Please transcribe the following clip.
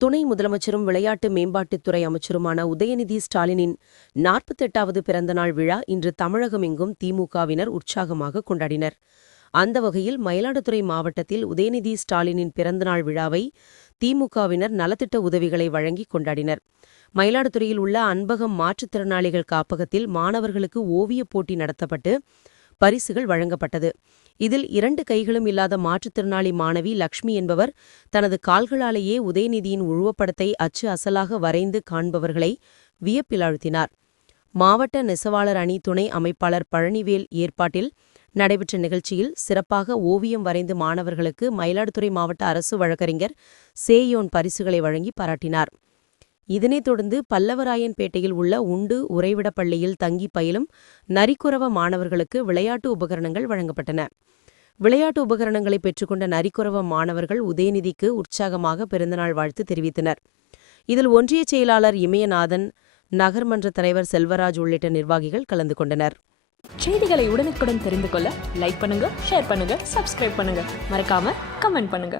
துணை முதலமைச்சரும் விளையாட்டு மேம்பாட்டுத்துறை அமைச்சருமான உதயநிதி ஸ்டாலினின் நாற்பத்தெட்டாவது பிறந்தநாள் விழா இன்று தமிழகமெங்கும் திமுகவினர் உற்சாகமாக கொண்டாடினர். அந்த வகையில் மயிலாடுதுறை மாவட்டத்தில் உதயநிதி ஸ்டாலினின் பிறந்தநாள் விழாவை திமுகவினர் நலத்திட்ட உதவிகளை வழங்கி கொண்டாடினர். மயிலாடுதுறையில் உள்ள அன்பகம் மாற்றுத்திறனாளிகள் காப்பகத்தில் மாணவர்களுக்கு ஓவியப் போட்டி நடத்தப்பட்டு பரிசுகள் வழங்கப்பட்டது. இதில் இரண்டு கைகளும் இல்லாத மாற்றுத்திறனாளி மாணவி லக்ஷ்மி என்பவர் தனது கால்களாலேயே உதயநிதியின் உருவப்படத்தை அச்சு அசலாக வரைந்து காண்பவர்களை வியப்பிலாழ்த்தினார். மாவட்ட நெசவாளர் அணி துணை அமைப்பாளர் பழனிவேல் ஏற்பாட்டில் நடைபெற்ற நிகழ்ச்சியில் சிறப்பாக ஓவியம் வரைந்து மாணவர்களுக்கு மயிலாடுதுறை மாவட்ட அரசு வழக்கறிஞர் சேயோன் பரிசுகளை வழங்கி பாராட்டினார். இதனைத் தொடர்ந்து பல்லவராயன்பேட்டையில் உள்ள உண்டு உறைவிடப் பள்ளியில் தங்கி பயிலும் நரிக்குறவ மாணவர்களுக்கு விளையாட்டு உபகரணங்கள் வழங்கப்பட்டன. விளையாட்டு உபகரணங்களை பெற்றுக்கொண்ட நரிக்குறவ மாணவர்கள் உதயநிதிக்கு உற்சாகமாக பிறந்தநாள் வாழ்த்து தெரிவித்தனர். இதில் ஒன்றிய செயலாளர் இமயநாதன் நகர்மன்ற தலைவர் செல்வராஜ் உள்ளிட்ட நிர்வாகிகள் கலந்து கொண்டனர். செய்திகளை உடனுக்குடன் தெரிந்து கொள்ள லைக் பண்ணுங்க ஷேர் பண்ணுங்க சப்ஸ்கிரைப் பண்ணுங்க. மறக்காம கமெண்ட் பண்ணுங்க.